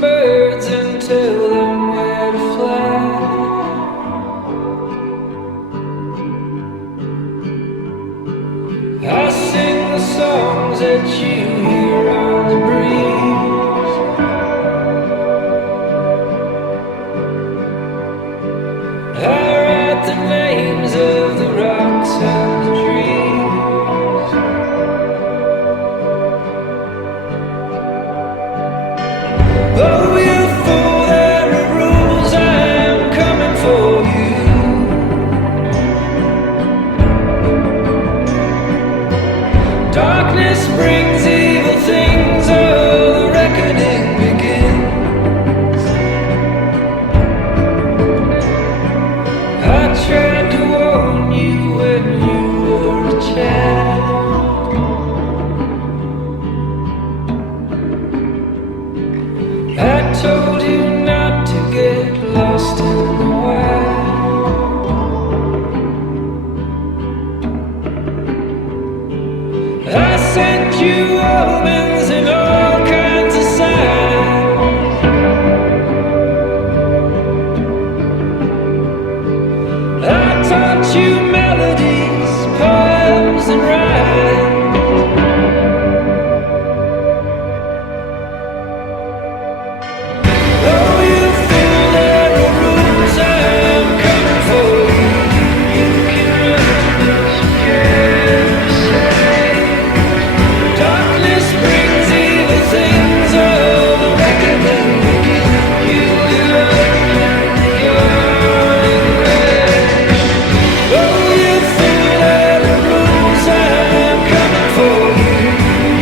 birds and tell them where to fly. I sing the songs that you hear on the breeze. I write the names of the rocks and the trees. Oh, you fool, there are rules, I'm coming for you. Darkness brings evil things, oh, the reckoning begins. I tried to warn you when you were a child. I told you not to get lost in the wild. I sent you omens and all kinds of signs. I taught you melodies, poems, and rhymes. Oh, you fool, there are rules, I'm coming for you. You can run, but you can't escape. Darkness brings evil things, oh, the reckoning begins. You live and you're in grave. Oh, you fool, there are rules, I'm coming for you.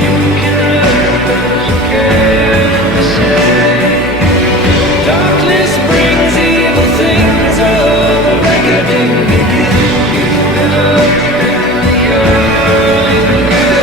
You can run, but you can't escape. Darkness brings evil things, oh, the reckoning begins. You live and you're in grave.